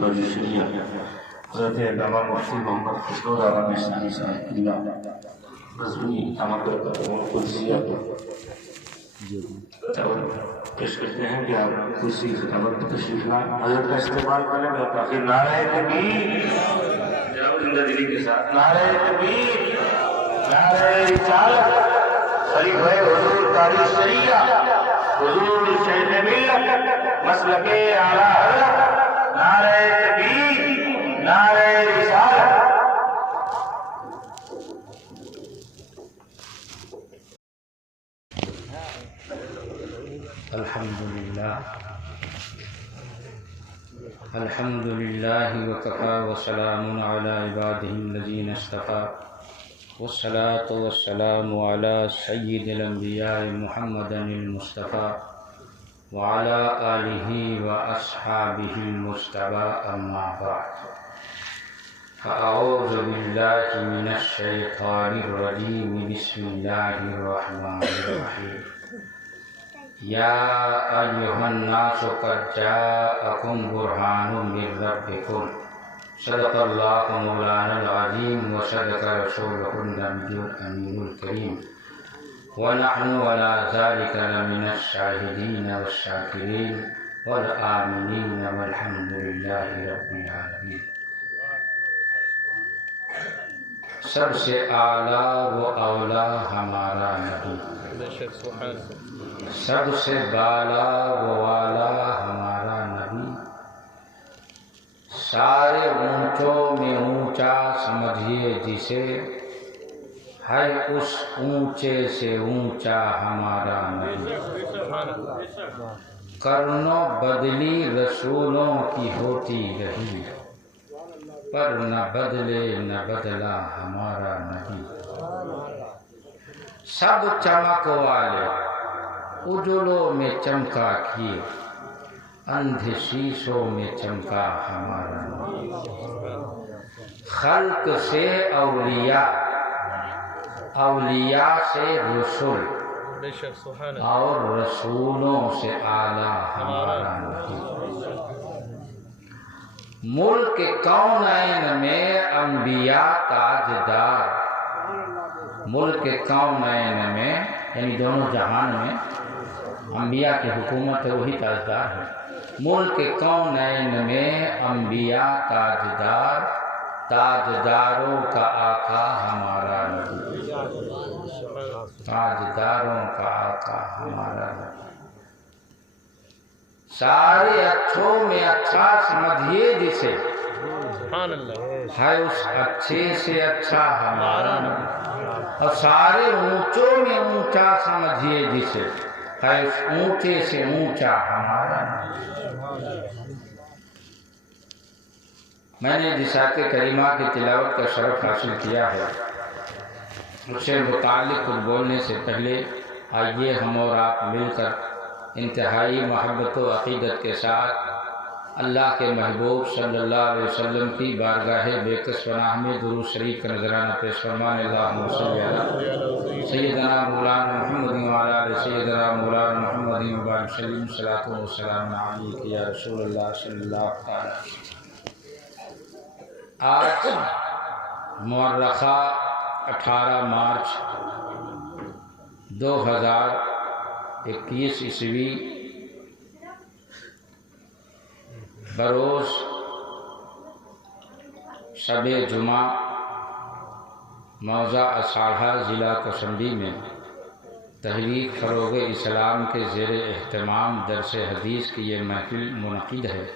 شریعہ حضرت علامہ مفتی محمد خسرو راوی نشانی صاحب اللہ رضوی عمد قدسیہ پیش کرتے ہیں کہ آپ کرسی خطابت پر تشریف لائیں، حضرت کا استقبال کریں گے تاخیر نعرہ تکبیر جاؤ زندہ دلی کے ساتھ نعرہ تکبیر نعرہ رسالت خلیفہ حضور تاریخ شریعہ حضور شیخ ملت مسلک اعلیٰ حضرت نعرہ تکبیر نعرہ رسالت الحمد للہ وکفى وسلام علی عباده الذین اصطفى والصلاة والسلام علی سید الانبیاء محمد المصطفى وعلى آلہ واصحابہ المجتبى اما بعد فاعوذ باللہ من الشیطان الرجیم بسم اللہ الرحمن الرحیم یا ایہا الناس قد جاءکم برہان من ربکم صدق اللہ مولانا العظیم وصدق رسولہ النبی الامین الکریم ونحن ولا ذلك لمن الشاہدین والشاکرین والآمنین والحمد للہ رب العالمین۔ سب سے اعلیٰ و اولا ہمارا نبی، سب سے بالا و والا ہمارا نبی، سارے اونچوں میں اونچا سمجھیے جسے، ہے اس اونچے سے اونچا ہمارا نبی۔ کرنو بدلی رسولوں کی ہوتی رہی، پر نہ بدلے نہ بدلا ہمارا نبی۔ سب چمک والے اجلوں میں چمکا کیے، اندھے شیشوں میں چمکا ہمارا نبی۔ خلق سے اولیاء، اولیاء سے رسول، اور رسولوں سے اعلیٰ ہمارا نبی۔ ملک کونین میں انبیاء تاجدار، ملک کونین میں یعنی دونوں جہان میں انبیاء کی حکومت ہے، وہی تاجدار ہے۔ ملک کونین میں انبیاء تاجدار، تاجداروں کا آقا ہمارا نبی، تاجداروں کا آقا ہمارا نبی۔ سارے اچھوں میں اچھا سمجھیے جسے، ہے اس اچھے سے اچھا ہمارا نبی۔ اور سارے اونچوں میں اونچا سمجھیے جسے، ہے اس اونچے سے اونچا ہمارا نبی۔ میں نے جس آیت کریمہ کی تلاوت کا شرف حاصل کیا ہے، اس سے متعلق کچھ بولنے سے پہلے آئیے ہم اور آپ مل کر انتہائی محبت و عقیدت کے ساتھ اللہ کے محبوب صلی اللہ علیہ وسلم کی بارگاہ بے کس پناہ میں درود شریف کا نذرانہ پیش فرمائیں۔ اللہم صلی علی سیدنا مولانا محمد وعلی آل سیدنا مولانا محمد وبارک وسلم، صلاۃ و سلام علیک یا رسول اللہ صلی اللہ تعالی علیہ وسلم۔ آج مورخہ 18 مارچ 2021 عیسوی بروز شب جمعہ موضع اصالحہ ضلع کوسمبی میں تحریک فروغ اسلام کے زیر اہتمام درس حدیث کی یہ محفل منعقد ہے،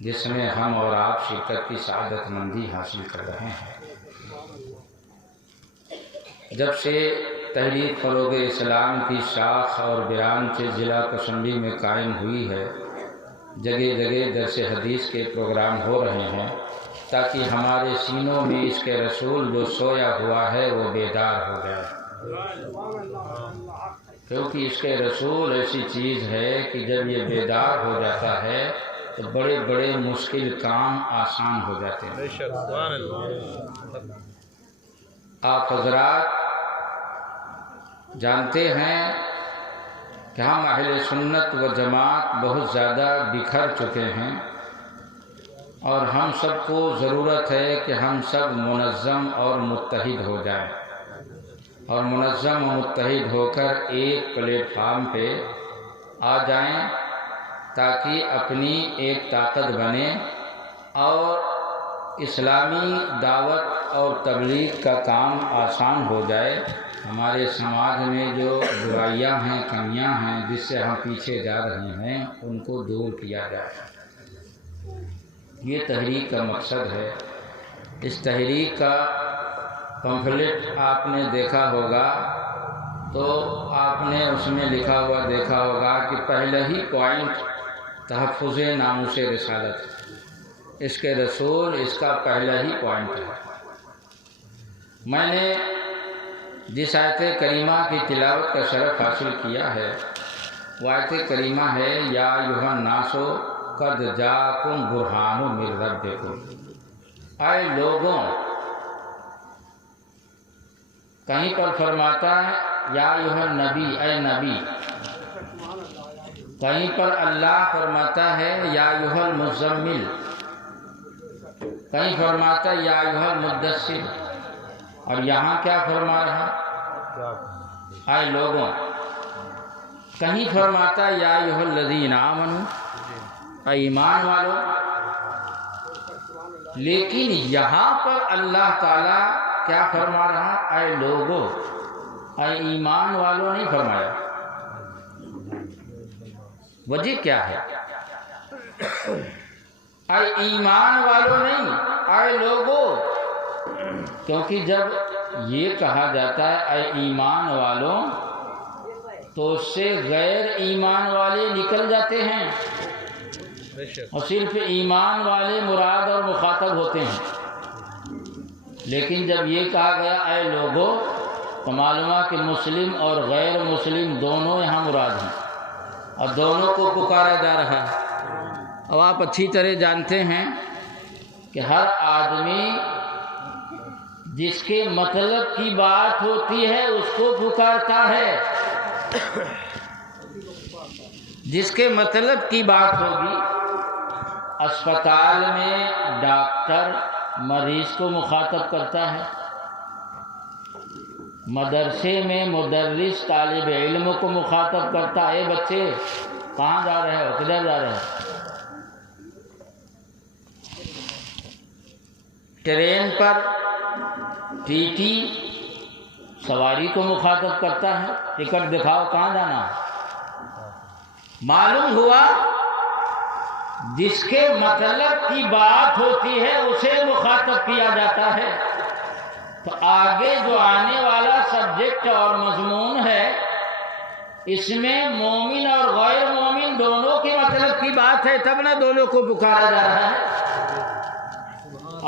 جس میں ہم اور آپ شرکت کی سعادت مندی حاصل کر رہے ہیں۔ جب سے تحریک فروغ اسلام کی شاخ اور برانچ ضلع کوسمبی میں قائم ہوئی ہے، جگہ جگہ درس حدیث کے پروگرام ہو رہے ہیں تاکہ ہمارے سینوں میں اس کے رسول جو سویا ہوا ہے وہ بیدار ہو جائے، کیونکہ اس کے رسول ایسی چیز ہے کہ جب یہ بیدار ہو جاتا ہے تو بڑے بڑے مشکل کام آسان ہو جاتے ہیں۔ آپ حضرات جانتے ہیں کہ ہم اہل سنت و جماعت بہت زیادہ بکھر چکے ہیں اور ہم سب کو ضرورت ہے کہ ہم سب منظم اور متحد ہو جائیں، اور منظم و متحد ہو کر ایک پلیٹ فارم پہ آ جائیں تاکہ اپنی ایک طاقت بنے اور اسلامی دعوت اور تبلیغ کا کام آسان ہو جائے۔ ہمارے سماج میں جو برائیاں ہیں، کمیاں ہیں، جس سے ہم پیچھے جا رہے ہیں، ان کو دور کیا جائے۔ یہ تحریک کا مقصد ہے۔ اس تحریک کا پمفلٹ آپ نے دیکھا ہوگا تو آپ نے اس میں لکھا ہوا دیکھا ہوگا کہ پہلا ہی پوائنٹ تحفظ ناموس رسالت ہے۔ اس کے رسول اس کا پہلا ہی پوائنٹ ہے۔ میں نے جس آیت کریمہ کی تلاوت کا شرف حاصل کیا ہے وہ آیت کریمہ ہے یا ایھا الناس قد جاءکم برہان من ربکم، اے لوگوں۔ کہیں پر فرماتا ہے یا ایھا النبی، اے نبی۔ کہیں پر اللہ فرماتا ہے یا ایھا المزمل، کہیں فرماتا ہے یا ایھا المدثر، اور یہاں کیا فرما رہا؟ اے لوگوں۔ کہیں فرماتا ہے یا ایھا الذین آمنوا، اے ایمان والو۔ لیکن یہاں پر اللہ تعالیٰ کیا فرما رہا؟ اے لوگو، اے ایمان والو نہیں فرمایا۔ وجہ کیا ہے؟ اے ایمان والو نہیں، اے لوگو۔ کیونکہ جب یہ کہا جاتا ہے اے ایمان والو تو اس سے غیر ایمان والے نکل جاتے ہیں اور صرف ایمان والے مراد اور مخاطب ہوتے ہیں۔ لیکن جب یہ کہا گیا اے لوگو تو معلوم ہے کہ مسلم اور غیر مسلم دونوں یہاں مراد ہیں اور دونوں کو پکارا جا رہا ہے۔ اب آپ اچھی طرح جانتے ہیں کہ ہر آدمی جس کے مطلب کی بات ہوتی ہے اس کو پکارتا ہے۔ جس کے مطلب کی بات ہوگی، اسپتال میں ڈاکٹر مریض کو مخاطب کرتا ہے، مدرسے میں مدرس طالب علم کو مخاطب کرتا ہے، اے بچے کہاں جا رہے ہو، کدھر جا رہے ہو۔ ٹرین پر ٹی ٹی سواری کو مخاطب کرتا ہے، ٹکٹ دکھاؤ کہاں جانا۔ معلوم ہوا جس کے مطلب کی بات ہوتی ہے اسے مخاطب کیا جاتا ہے۔ تو آگے جو آنے والا سبجیکٹ اور مضمون ہے اس میں مومن اور غیر مومن دونوں کے مطلب کی بات ہے، تب نہ دونوں کو پکارا جا رہا ہے۔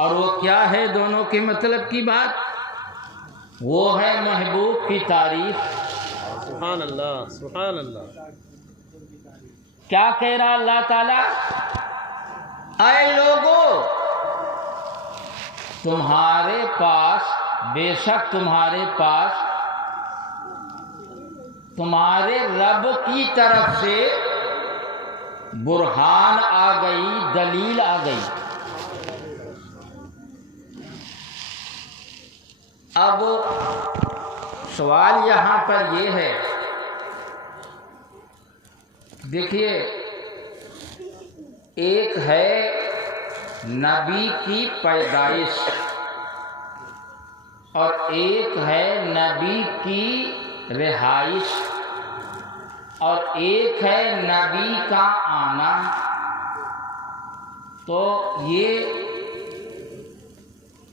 اور وہ کیا ہے دونوں کے مطلب کی بات؟ وہ ہے محبوب کی تعریف۔ سبحان اللہ، سبحان اللہ۔ کیا کہہ رہا اللہ تعالیٰ؟ اے لوگو، تمہارے پاس، بے شک تمہارے پاس تمہارے رب کی طرف سے برہان آ گئی، دلیل آ گئی۔ اب سوال یہاں پر یہ ہے، دیکھیے ایک ہے نبی کی پیدائش اور ایک ہے نبی کی رہائش اور ایک ہے نبی کا آنا۔ تو یہ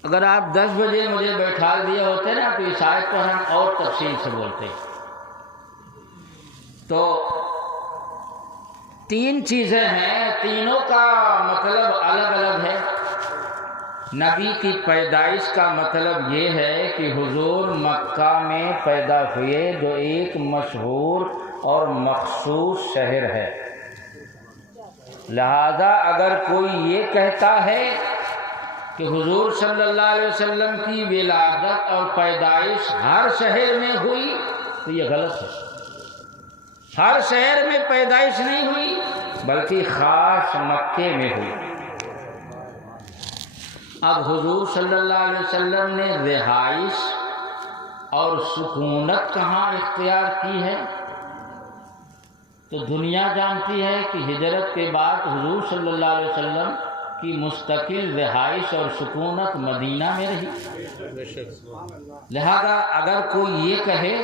اگر آپ 10 بجے مجھے بیٹھا دیے ہوتے نا تو اس آیت پر ہم اور تفصیل سے بولتے۔ تو 3 چیزیں ہیں، تینوں کا مطلب الگ الگ ہے۔ نبی کی پیدائش کا مطلب یہ ہے کہ حضور مکہ میں پیدا ہوئے، جو ایک مشہور اور مخصوص شہر ہے۔ لہذا اگر کوئی یہ کہتا ہے کہ حضور صلی اللہ علیہ وسلم کی ولادت اور پیدائش ہر شہر میں ہوئی تو یہ غلط ہے۔ ہر شہر میں پیدائش نہیں ہوئی بلکہ خاص مکے میں ہوئی۔ اب حضور صلی اللہ علیہ وسلم نے رہائش اور سکونت کہاں اختیار کی ہے؟ تو دنیا جانتی ہے کہ ہجرت کے بعد حضور صلی اللہ علیہ وسلم کی مستقل رہائش اور سکونت مدینہ میں رہی۔ لہذا اگر کوئی یہ کہے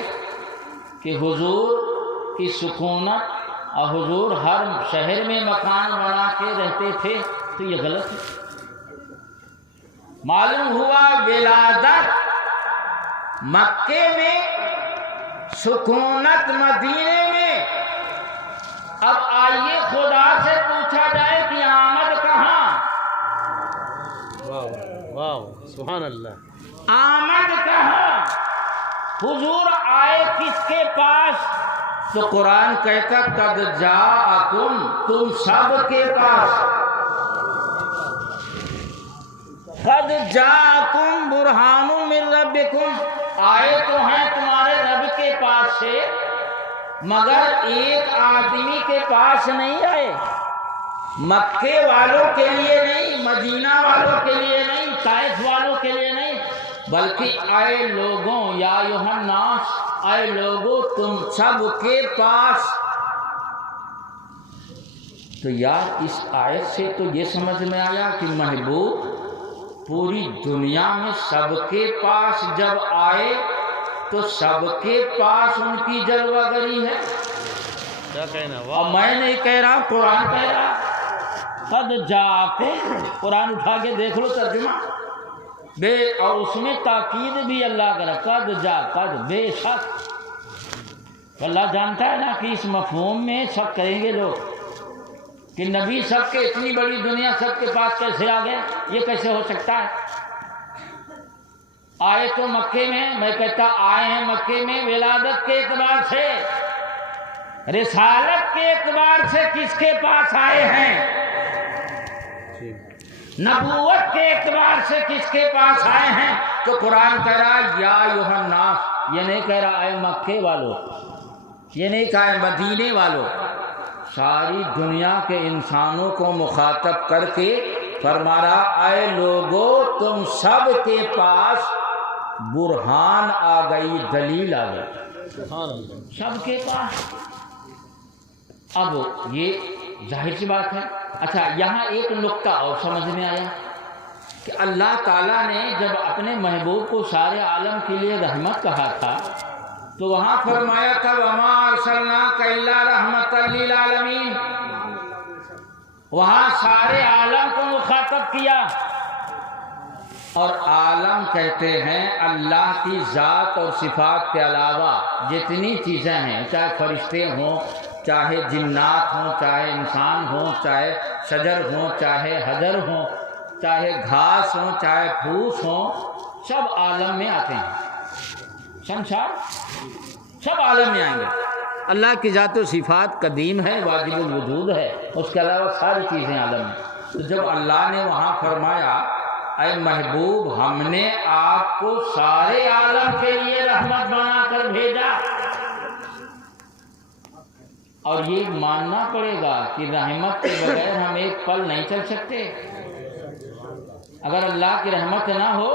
کہ حضور کی سکونت اور حضور ہر شہر میں مکان بنا کے رہتے تھے تو یہ غلط ہے۔ معلوم ہوا ولادت مکے میں، سکونت مدینے میں۔ اب آئیے خدا سے پوچھا جائے کہ آمد کہاں؟ واو واو سبحان اللہ۔ آمد کہاں؟ حضور آئے کس کے پاس؟ تو قرآن کہتا قد جاءکم، تم سب کے پاس، قد جاءکم برہان من ربکم، آئے تو ہیں تمہارے رب کے پاس سے، مگر ایک آدمی کے پاس نہیں آئے، مکے والوں کے لیے نہیں، مدینہ والوں کے لیے نہیں، طائف والوں کے لیے نہیں، بلکہ آئے لوگوں، یا ایھا الناس، آئے لوگوں تم سب کے پاس۔ تو یار اس آیت سے تو یہ سمجھ میں آیا کہ محبوب پوری دنیا میں سب کے پاس جب آئے تو سب کے پاس ان کی جلوہ گری ہے۔ کیا کہنا؟ اور میں نہیں کہہ رہا، قرآن کہہ رہا، قد جاءکم، قرآن اٹھا کے دیکھ لو ترجمہ بے، اور اس میں تاکید بھی اللہ کرا، قد جا، قد بے شک۔ اللہ جانتا ہے نا کہ اس مفہوم میں شک کریں گے لوگ کہ نبی سب کے، اتنی بڑی دنیا سب کے پاس کیسے آ گئے، یہ کیسے ہو سکتا ہے؟ آئے تو مکے میں، میں کہتا آئے ہیں مکے میں ولادت کے اعتبار سے، رسالت کے اعتبار سے کس کے پاس آئے ہیں؟ نبوت کے اعتبار سے کس کے پاس آئے ہیں؟ تو قرآن کہہ رہا یا ایھا الناس، یہ نہیں کہہ رہا اے مکے والوں، یہ نہیں کہا اے مدینے والوں، ساری دنیا کے انسانوں کو مخاطب کر کے فرما رہا اے لوگو تم سب کے پاس برہان آ گئی، دلیل آ گئی، سب کے پاس۔ اب یہ ظاہر سی بات ہے۔ اچھا یہاں ایک نقطہ اور سمجھ میں آیا کہ اللہ تعالیٰ نے جب اپنے محبوب کو سارے عالم کے لیے رحمت کہا تھا تو وہاں فرمایا تھا وَمَا أَرْسَلْنَاكَ إِلَّا رَحْمَةً لِّلْعَالَمِينَ، وہاں سارے عالم کو مخاطب کیا، اور عالم کہتے ہیں اللہ کی ذات اور صفات کے علاوہ جتنی چیزیں ہیں، چاہے فرشتے ہوں، چاہے جنات ہوں، چاہے انسان ہوں، چاہے شجر ہوں، چاہے حجر ہوں، چاہے گھاس ہوں، چاہے پھوس ہوں، سب عالم میں آتے ہیں، سنسار سب عالم میں آئیں گے۔ اللہ کی ذات و صفات قدیم ہے، واجب الوجود ہے، اس کے علاوہ ساری چیزیں عالم میں۔ تو جب اللہ نے وہاں فرمایا اے محبوب ہم نے آپ کو سارے عالم کے لیے رحمت بنا کر بھیجا، اور یہ ماننا پڑے گا کہ رحمت کے بغیر ہم ایک پل نہیں چل سکتے۔ اگر اللہ کی رحمت نہ ہو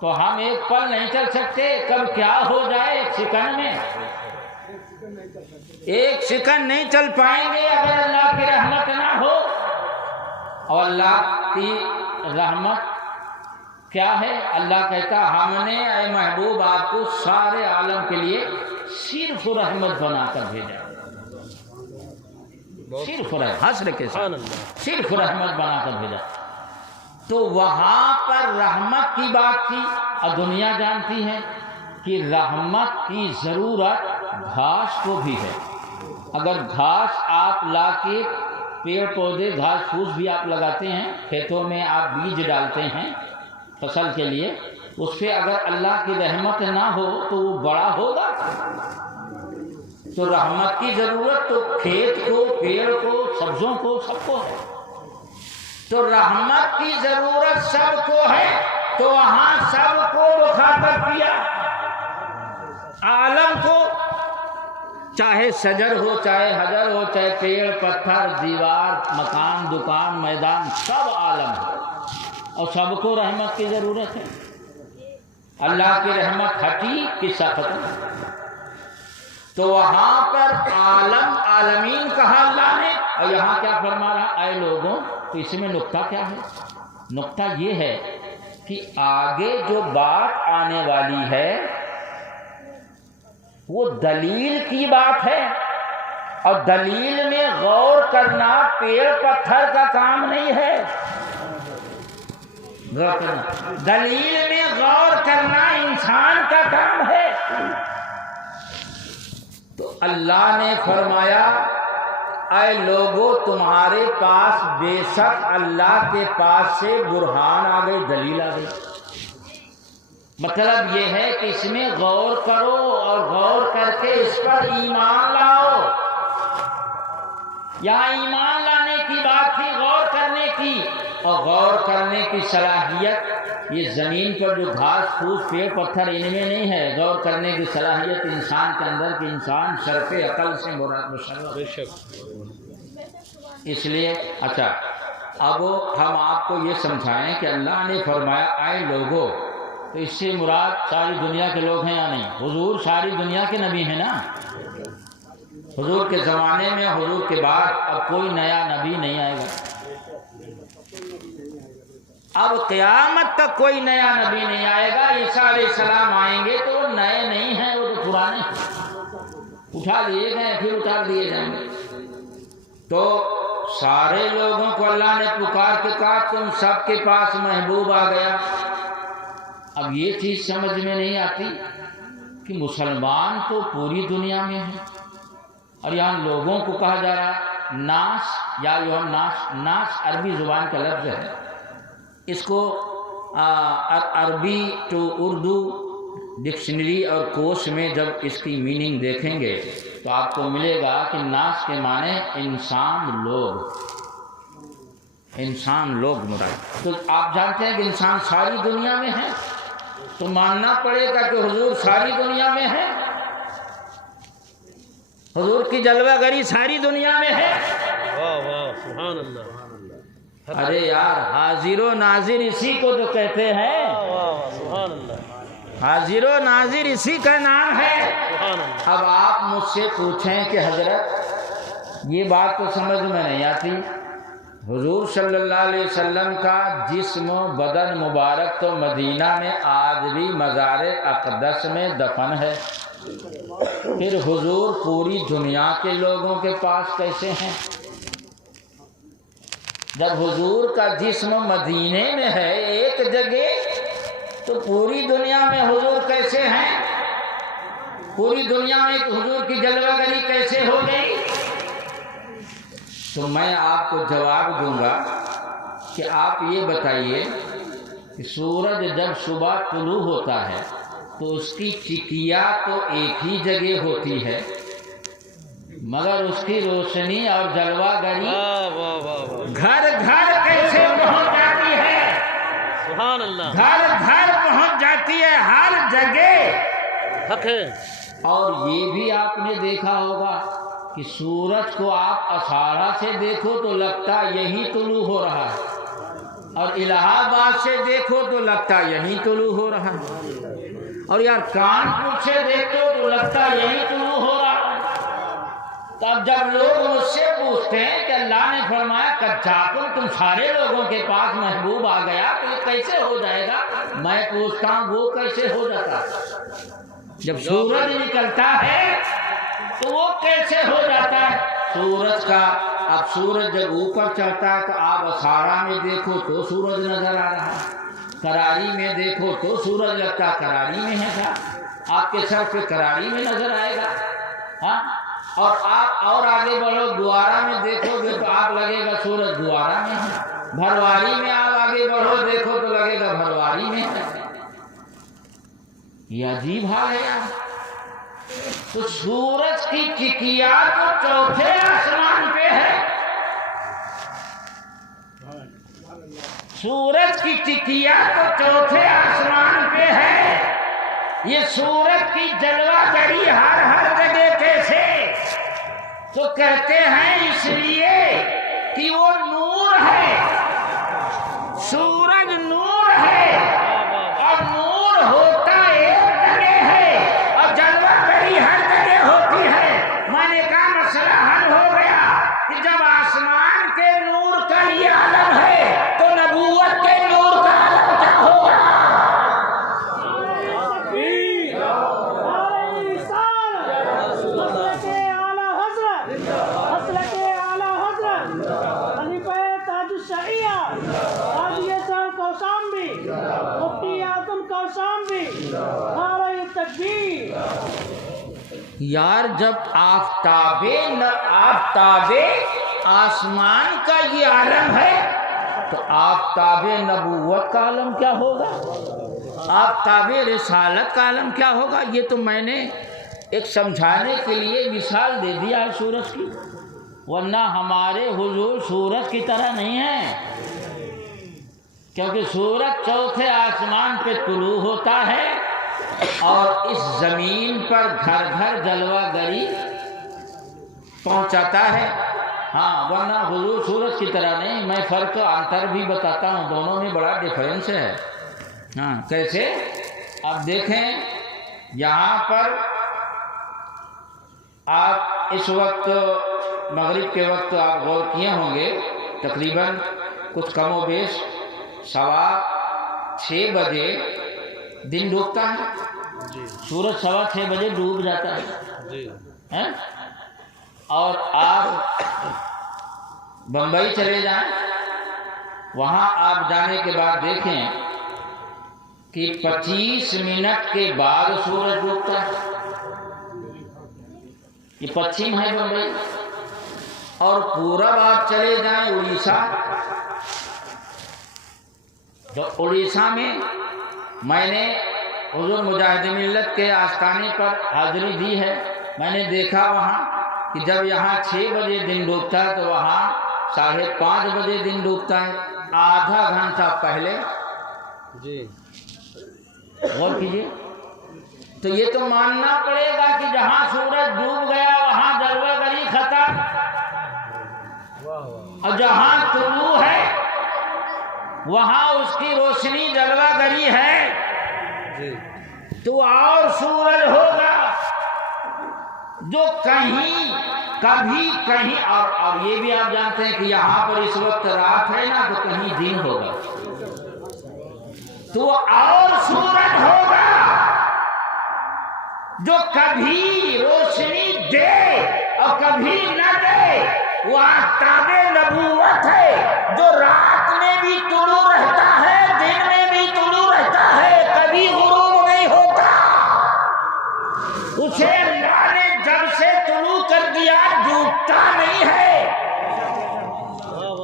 تو ہم ایک پل نہیں چل سکتے۔ کب کیا ہو جائے ایک سیکنڈ میں، ایک سیکنڈ نہیں چل پائیں گے اگر اللہ کی رحمت نہ ہو۔ اور اللہ کی رحمت کیا ہے؟ اللہ کہتا ہم نے اے محبوب آپ کو سارے عالم کے لیے صرف رحمت بنا کر بھیجا، صرف حسر کے ساتھ صرف رحمت بنا کر بھیجا۔ تو وہاں پر رحمت کی بات تھی، اور دنیا جانتی ہے کہ رحمت کی ضرورت گھاس کو بھی ہے۔ اگر گھاس آپ لا کے پیڑ پودے گھاس پھوس بھی آپ لگاتے ہیں، کھیتوں میں آپ بیج ڈالتے ہیں فصل کے لیے، اس پہ اگر اللہ کی رحمت نہ ہو تو وہ بڑا ہوگا۔ تو رحمت کی ضرورت تو کھیت کو، پیڑ کو، سبزوں کو، سب کو ہے۔ تو رحمت کی ضرورت سب کو ہے، تو وہاں سب کو مخاطب کیا، عالم کو، چاہے شجر ہو، چاہے حجر ہو، چاہے پیڑ پتھر دیوار مکان دکان میدان، سب عالم ہے۔ اور سب کو رحمت کی ضرورت ہے. اللہ کی رحمت ہٹی قصہ ختم. تو وہاں پر عالم عالمین کہا اللہ نے، اور یہاں کیا فرما رہا اے لوگوں. تو اس میں نقطہ کیا ہے؟ نقطہ یہ ہے کہ آگے جو بات آنے والی ہے وہ دلیل کی بات ہے، اور دلیل میں غور کرنا پیڑ پتھر کا کام نہیں ہے. غور کرنا، دلیل میں غور کرنا انسان کا کام ہے. تو اللہ نے فرمایا اے لوگوں تمہارے پاس بے شک اللہ کے پاس سے برہان آ گئی، دلیل آ گئی. مطلب یہ ہے کہ اس میں غور کرو اور غور کر کے اس پر ایمان لاؤ. یہاں ایمان لانے کی بات تھی، غور کرنے کی، اور غور کرنے کی صلاحیت یہ زمین پر جو گھاس پھوس پیڑ پتھر ان میں نہیں ہے. غور کرنے کی صلاحیت انسان کے اندر کہ انسان شرف عقل سے مشرف. اس لیے اچھا اب ہم آپ کو یہ سمجھائیں کہ اللہ نے فرمایا اے لوگوں، تو اس سے مراد ساری دنیا کے لوگ ہیں یا نہیں؟ حضور ساری دنیا کے نبی ہیں نا. حضور کے زمانے میں، حضور کے بعد اب کوئی نیا نبی نہیں آئے گا. اب قیامت تک کوئی نیا نبی نہیں آئے گا. عیسیٰ علیہ السلام آئیں گے تو وہ نئے نہیں ہیں، وہ تو پرانے اٹھا لیے گئے پھر اتار دیے جائیں گے. تو سارے لوگوں کو اللہ نے پکار کے کہا تم سب کے پاس محبوب آ گیا. اب یہ چیز سمجھ میں نہیں آتی کہ مسلمان تو پوری دنیا میں ہیں، اور یہاں لوگوں کو کہا جا رہا ناس یا ناس عربی زبان کا لفظ ہے. اس کو عربی ٹو اردو ڈکشنری اور کوش میں جب اس کی میننگ دیکھیں گے تو آپ کو ملے گا کہ ناس کے معنی انسان لوگ مراد. تو آپ جانتے ہیں کہ انسان ساری دنیا میں ہے، تو ماننا پڑے گا کہ حضور ساری دنیا میں ہے، حضور کی جلوہ گری ساری دنیا میں ہے. واہ واہ سبحان اللہ. ارے یار حاضر و ناظر اسی کو تو کہتے ہیں. واہ سبحان اللہ. حاضر و ناظر اسی کا نام ہے. سبحان اللہ. اب آپ مجھ سے پوچھیں کہ حضرت یہ بات تو سمجھ میں نہیں آتی، حضور صلی اللہ علیہ وسلم کا جسم و بدن مبارک تو مدینہ میں آج بھی مزار اقدس میں دفن ہے، پھر حضور پوری دنیا کے لوگوں کے پاس کیسے ہیں؟ جب حضور کا جسم مدینے میں ہے ایک جگہ، تو پوری دنیا میں حضور کیسے ہیں؟ پوری دنیا میں حضور کی جلوہ گری کیسے ہو گئی؟ تو میں آپ کو جواب دوں گا کہ آپ یہ بتائیے کہ سورج جب صبح طلوع ہوتا ہے تو اس کی ٹکیا تو ایک ہی جگہ ہوتی ہے، مگر اس کی روشنی اور جلوہ گری گھر گھر کیسے پہنچ جاتی ہے؟ سبحان اللہ. گھر گھر پہنچ جاتی ہے، ہر جگہ. حق ہے. اور یہ بھی آپ نے دیکھا ہوگا کہ سورج کو آپ اسارہ سے دیکھو تو لگتا یہی طلوع ہو رہا ہے، اور الہ آباد سے دیکھو تو لگتا یہی طلوع ہو رہا ہے، اور یار کانپور سے دیکھو تو لگتا یہی طلوع ہو رہا ہے. تب جب لوگ مجھ سے پوچھتے ہیں کہ اللہ نے فرمایا کچاکم تم سارے لوگوں کے پاس محبوب آ گیا تو یہ کیسے ہو جائے گا، میں پوچھتا ہوں وہ کیسے ہو جاتا ہے؟ جب سورج نکلتا ہے تو وہ کیسے ہو جاتا ہے؟ سورج کا اب سورج جب اوپر چڑھتا ہے تو آپ اسارہ میں دیکھو تو سورج نظر آ رہا ہے، کراری میں دیکھو تو سورج لگتا کراری میں ہے تھا، آپ کے سر پہ کراری میں نظر آئے گا. ہاں، اور آپ اور آگے بڑھو دوارا میں دیکھو گے تو آپ لگے گا سورج دوارا میں ہے، بھرواری میں آپ آگے بڑھو دیکھو تو لگے گا بھرواری میں ہے. یہ عجیب حال ہے یار. تو سورج کی ٹکیا تو چوتھے آسمان پہ ہے، سورج کی ٹکیا تو چوتھے آسمان پہ ہے. یہ سورج کی جلوہ گری ہر جگہ کیسے؟ تو کہتے ہیں اس لیے کہ وہ نور ہے. سورج نور قاضی احسان کوشامبی، مفتی اعظم کوشامبی، نعرہ تکبیر۔ یار جب آفتاب آسمان کا یہ عالم ہے تو آفتاب نبوت کا عالم کیا ہوگا؟ آفتاب رسالت کا عالم کیا ہوگا؟ یہ تو میں نے ایک سمجھانے کے لیے مثال دے دیا ہے سورج کی، ورنہ ہمارے حضور سورج کی طرح نہیں ہے، کیونکہ سورج چوتھے آسمان پہ طلوع ہوتا ہے اور اس زمین پر گھر گھر جلوہ گری پہنچاتا ہے۔ ہاں، ورنہ حضور سورج کی طرح نہیں۔ میں فرق انتر بھی بتاتا ہوں، دونوں میں بڑا ڈیفرنس ہے۔ ہاں، کیسے؟ اب دیکھیں، یہاں پر آپ اس وقت مغرب کے وقت آپ غور کیے ہوں گے، تقریباً کچھ کم و بیش 6:15 بجے دن ڈوبتا ہے، سورج 6:15 بجے ڈوب جاتا ہے۔ اور آپ بمبئی چلے جائیں، وہاں آپ جانے کے بعد دیکھیں کہ 25 منٹ کے بعد سورج ڈوبتا ہے۔ یہ پچھم ہے بمبئی، اور پورب آپ چلے جائیں اڑیسہ، تو اڑیسہ میں میں نے حضور مجاہد ملت کے آستانے پر حاضری دی ہے، میں نے دیکھا وہاں کہ جب یہاں 6 بجے دن ڈوبتا ہے تو وہاں 5:30 بجے دن ڈوبتا ہے، آدھا گھنٹہ پہلے۔ جی غور کیجیے، تو یہ تو ماننا پڑے گا کہ جہاں سورج ڈوب گیا وہاں جلوہ گری ختم، اور جہاں طلوع ہے وہاں اس کی روشنی جلوہ گری ہے، تو اور سورج ہوگا جو کبھی کہیں اور یہ بھی آپ جانتے ہیں کہ یہاں پر اس وقت رات ہے نا، تو کہیں دن ہوگا، تو اور سورج ہوگا جو کبھی روشنی دے اور کبھی نہ دے، وہ آفتاب نبوت ہے جو رات میں بھی طلوع رہتا ہے، دن میں بھی طلوع رہتا ہے، کبھی غروب نہیں ہوتا۔ اسے اللہ نے جب سے طلوع کر دیا ڈوبتا نہیں ہے،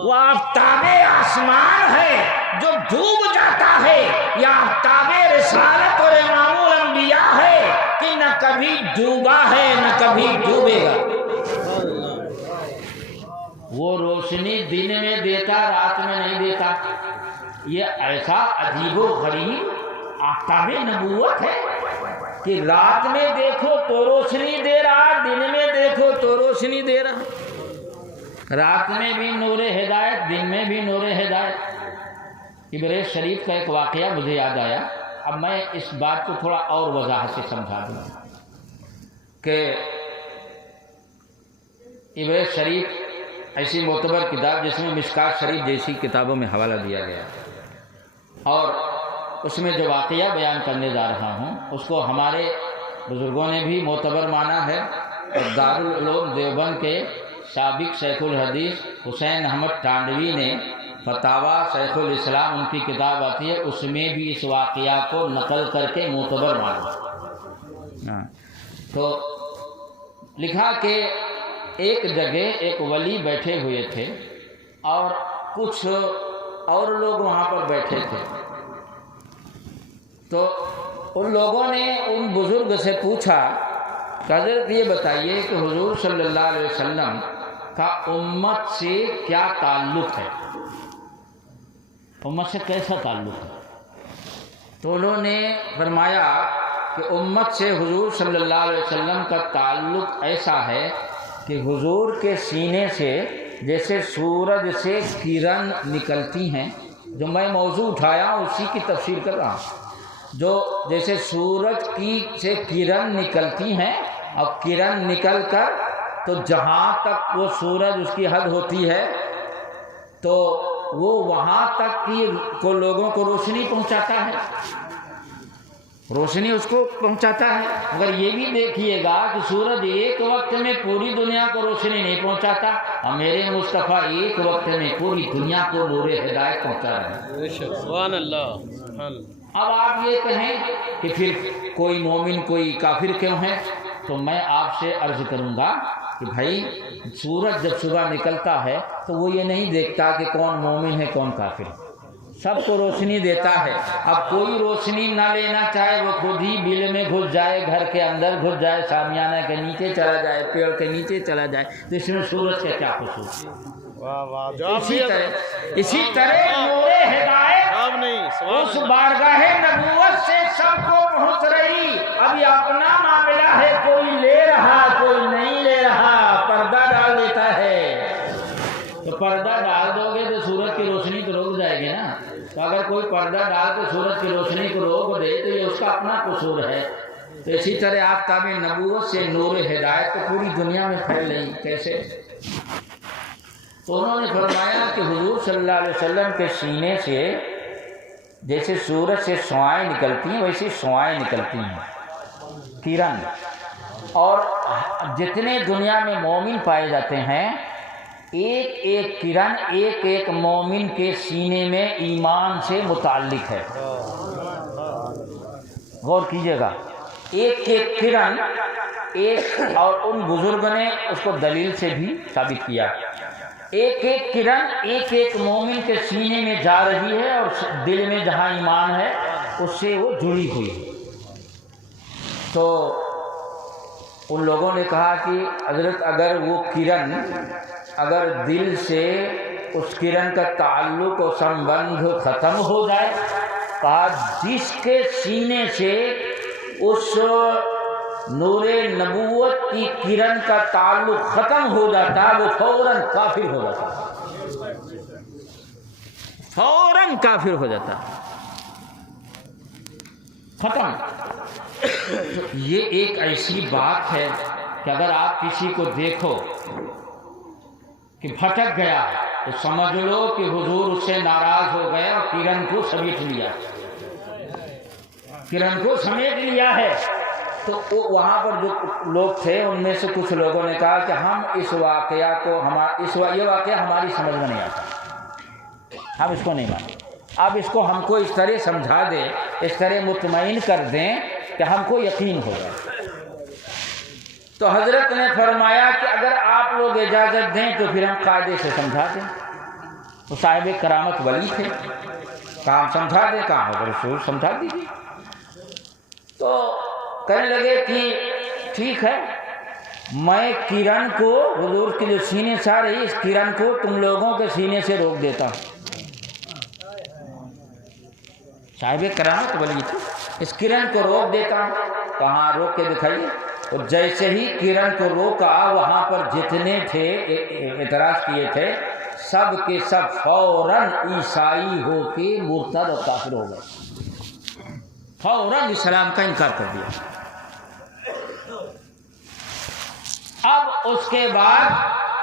وہ آفتاب آسمان ہے جو ڈوب جاتا ہے، یا آفتاب رسالت اور امام الانبیاء ہے کہ نہ کبھی ڈوبا ہے نہ کبھی ڈوبے گا۔ وہ روشنی دن میں دیتا، رات میں نہیں دیتا۔ یہ ایسا عجیب و غریب آفتاب نبوت ہے کہ رات میں دیکھو تو روشنی دے رہا، دن میں دیکھو تو روشنی دے رہا، رات میں بھی نور ہدایت، دن میں بھی نور ہدایت۔ ابریز شریف کا ایک واقعہ مجھے یاد آیا، اب میں اس بات کو تھوڑا اور وضاحت سے سمجھا دوں کہ ابریز شریف ایسی معتبر کتاب جس میں مشکات شریف جیسی کتابوں میں حوالہ دیا گیا، اور اس میں جو واقعہ بیان کرنے جا رہا ہوں اس کو ہمارے بزرگوں نے بھی معتبر مانا ہے، اور دارالعلوم دیوبند کے سابق شیخ الحدیث حسین احمد ٹانڈوی نے فتاویٰ شیخ الاسلام، ان کی کتاب آتی ہے، اس میں بھی اس واقعہ کو نقل کر کے معتبر مانا۔ تو لکھا کہ ایک جگہ ایک ولی بیٹھے ہوئے تھے اور کچھ اور لوگ وہاں پر بیٹھے تھے، تو ان لوگوں نے ان بزرگ سے پوچھا کہ حضرت یہ بتائیے کہ حضور صلی اللہ علیہ وسلم کا امت سے کیا تعلق ہے، امت سے کیسا تعلق ہے؟ تو انہوں نے فرمایا کہ امت سے حضور صلی اللہ علیہ وسلم کا تعلق ایسا ہے کہ حضور کے سینے سے جیسے سورج سے کرن نکلتی ہیں، جو میں موضوع اٹھایا اسی کی تفسیر کر رہا ہوں، جو جیسے سورج کی سے کرن نکلتی ہیں، اور کرن نکل کر تو جہاں تک وہ سورج اس کی حد ہوتی ہے تو وہ وہاں تک کی کو لوگوں کو روشنی پہنچاتا ہے، روشنی اس کو پہنچاتا ہے. مگر یہ بھی دیکھیے گا کہ سورج ایک وقت میں پوری دنیا کو روشنی نہیں پہنچاتا، اور میرے مصطفیٰ ایک وقت میں پوری دنیا کو نور ہدایت پہنچا رہے ہیں. سبحان اللہ سبحان اللہ. اب آپ یہ کہیں کہ پھر کوئی مومن کوئی کافر کیوں ہے، تو میں آپ سے عرض کروں گا کہ بھائی سورج جب صبح نکلتا ہے تو وہ یہ نہیں دیکھتا کہ کون مومن ہے کون کافر ہے، سب کو روشنی دیتا ہے. اب کوئی روشنی نہ لینا چاہے وہ خود ہی بل میں گھس جائے، گھر کے اندر گھس جائے، شامیانہ کے نیچے چلا جائے، پیڑ کے نیچے چلا جائے، تو اس میں سورج کا کیا قصور ہے؟ واہ واہ. اسی طرح نور ہدایت جواب نہیں. اس بارگاہ نبوت سے سب کو پہنچ رہی. ابھی اپنا معاملہ ہے، کوئی لے رہا کوئی نہیں لے رہا، پردہ ڈال دیتا ہے. تو پردہ ڈال دو گے تو سورج کی روشنی تو رک جائے گی نا. تو اگر کوئی پردہ ڈال کے سورج کی روشنی کو روک دے تو یہ اس کا اپنا قصور ہے. تو اسی طرح آفتاب نبوت سے نور ہدایت تو پوری دنیا میں پھیل رہی. کیسے؟ تو انہوں نے فرمایا کہ حضور صلی اللہ علیہ وسلم کے سینے سے جیسے سورج سے شعاعیں نکلتی ہیں ویسی شعاعیں نکلتی ہیں، کرن. اور جتنے دنیا میں مومن پائے جاتے ہیں، ایک ایک کرن ایک ایک مومن کے سینے میں ایمان سے متعلق ہے. غور کیجئے گا، ایک ایک کرن ایک، اور ان بزرگ نے اس کو دلیل سے بھی ثابت کیا. ایک ایک کرن ایک ایک مومن کے سینے میں جا رہی ہے، اور دل میں جہاں ایمان ہے اس سے وہ جڑی ہوئی ہے. تو ان لوگوں نے کہا کہ حضرت اگر وہ کرن اگر دل سے اس کرن کا تعلق و سمبندھ ختم ہو جائے، کہا جس کے سینے سے اس نور نبوت کی کرن کا تعلق ختم ہو جاتا وہ فوراً کافر ہو جاتا، فوراً کافر ہو جاتا، ختم. یہ ایک ایسی بات ہے کہ اگر آپ کسی کو دیکھو کہ بھٹک گیا تو سمجھ لو کہ حضور اس سے ناراض ہو گئے اور کرن کو سمیٹ لیا، کرن کو سمیٹ لیا ہے. تو وہاں پر جو لوگ تھے ان میں سے کچھ لوگوں نے کہا کہ ہم اس واقعہ کو یہ واقعہ ہماری سمجھ میں نہیں آتا، ہم اس کو نہیں مانتے. اب اس کو ہم کو اس طرح سمجھا دیں، اس طرح مطمئن کر دیں کہ ہم کو یقین ہو جائے. تو حضرت نے فرمایا کہ اگر آپ لوگ اجازت دیں تو پھر ہم قاعدے سے سمجھا دیں. وہ صاحب کرامت ولی تھے، کام سمجھا دیں، کام اگر رسول سمجھا دیجیے. تو کہنے لگے کہ ٹھیک ہے، میں کرن کو حضور کے جو سینے سے آ رہی اس کرن کو تم لوگوں کے سینے سے روک دیتا ہوں. صاحب کرامت ولی تھے، اس کرن کو روک دیتا ہوں. کہاں روک کے دکھائیے. اور جیسے ہی کرن کو روکا وہاں پر جتنے تھے اعتراض کیے تھے سب کے سب فوراً عیسائی ہو کے مرتد اور کافر ہو گئے، فوراً اسلام کا انکار کر دیا. اب اس کے بعد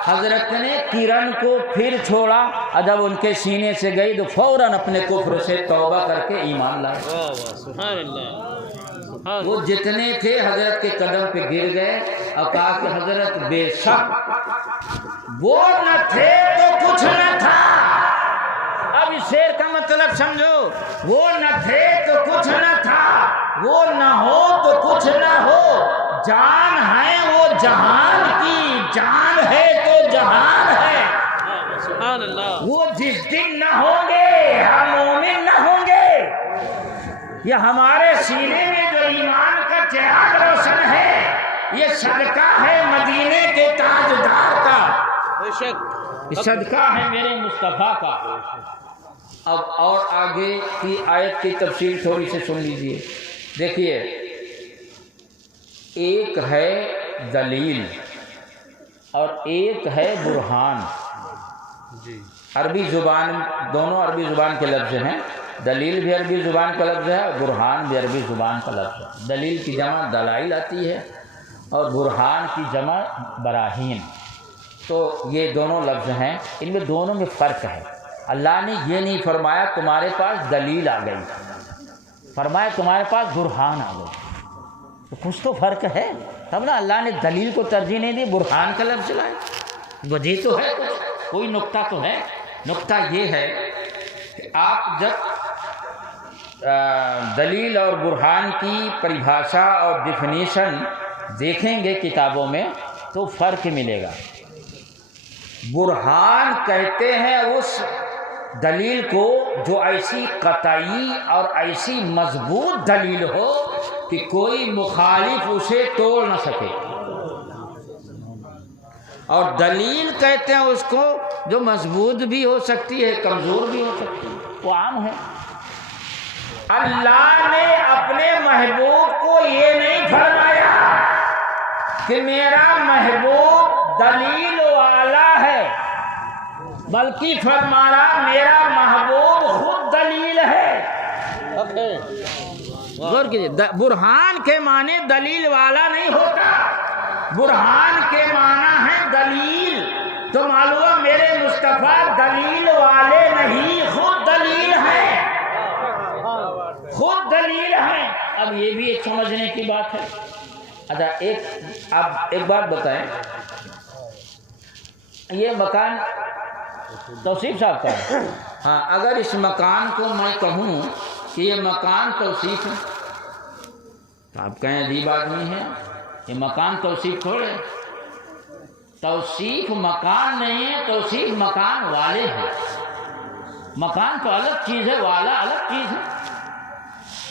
حضرت نے کرن کو پھر چھوڑا، اور جب ان کے سینے سے گئی تو فوراً اپنے کفر سے توبہ کر کے ایمان لائے. سبحان اللہ. وہ جتنے تھے حضرت کے قدم پہ گر گئے اور کہا کہ حضرت بے شک وہ نہ تھے تو کچھ نہ تھا. اب اس شعر کا مطلب سمجھو، وہ نہ تھے تو کچھ نہ تھا، وہ نہ ہو تو کچھ نہ ہو. جان ہے وہ جہان کی، جان ہے تو جہان ہے. سبحان اللہ. وہ جس دن نہ ہوں گے ہم مومن نہ ہوں گے. یہ ہمارے سینے میں جو ایمان کا چراغ روشن ہے یہ صدقہ ہے مدینے کے تاجدار کا، بے شک یہ صدقہ ہے میرے مصطفیٰ کا. اب اور آگے کی آیت کی تفصیل تھوڑی سی سن لیجئے. دیکھیے، ایک ہے دلیل اور ایک ہے برہان. عربی زبان، دونوں عربی زبان کے لفظ ہیں. دلیل بھی عربی زبان کا لفظ ہے اور برہان بھی عربی زبان کا لفظ ہے. دلیل کی جمع دلائل آتی ہے اور برہان کی جمع براہین. تو یہ دونوں لفظ ہیں، ان میں دونوں میں فرق ہے. اللہ نے یہ نہیں فرمایا تمہارے پاس دلیل آ گئی، فرمایا تمہارے پاس برہان آ گئے، تو کچھ تو فرق ہے، تب نا اللہ نے دلیل کو ترجیح نہیں دی، برہان کا لفظ چلائے، وجہ تو ہے، کوئی نقطہ تو ہے۔ نقطہ یہ ہے کہ آپ جب دلیل اور برہان کی پریبھاشا اور ڈیفینیشن دیکھیں گے کتابوں میں تو فرق ملے گا۔ برہان کہتے ہیں اس دلیل کو جو ایسی قطعی اور ایسی مضبوط دلیل ہو کہ کوئی مخالف اسے توڑ نہ سکے، اور دلیل کہتے ہیں اس کو جو مضبوط بھی ہو سکتی ہے، کمزور بھی ہو سکتی ہے، وہ عام ہے۔ اللہ نے اپنے محبوب کو یہ نہیں فرمایا کہ میرا محبوب دلیل والا ہے، بلکہ فرمایا میرا محبوب خود دلیل ہے۔ غور کیجیے، برہان کے معنی دلیل والا نہیں ہوتا، برہان کے معنی ہے دلیل۔ تو معلوم میرے مصطفیٰ دلیل والے نہیں، خود دلیل ہیں، خود دلیل ہیں۔ اب یہ بھی ایک سمجھنے کی بات ہے۔ اچھا اب ایک بات بتائیں، یہ مکان توصیف صاحب کا ہے، ہاں، اگر اس مکان کو میں کہوں کہ یہ مکان توصیف ہے تو آپ کہیں عجیب آدمی ہے، یہ مکان توصیف تھوڑے، توصیف مکان نہیں ہے، توصیف مکان والے ہیں۔ مکان تو الگ چیز ہے، والا الگ چیز ہے،